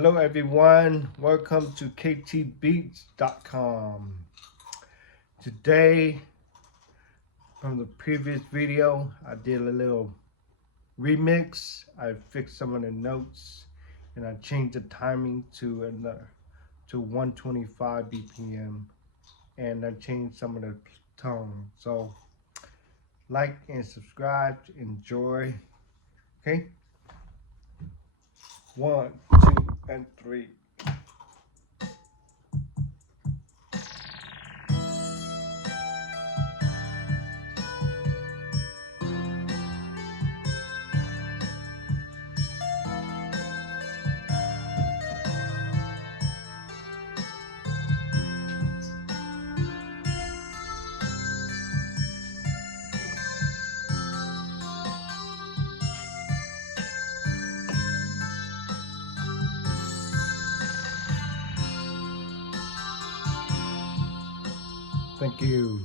Hello everyone, welcome to KTBZ.com. Today, from the previous video, I did a little remix. I fixed some of the notes and I changed the timing to 125 BPM, and I changed some of the tone. So like and subscribe, enjoy. Okay, 1, 2, and 3. Thank you.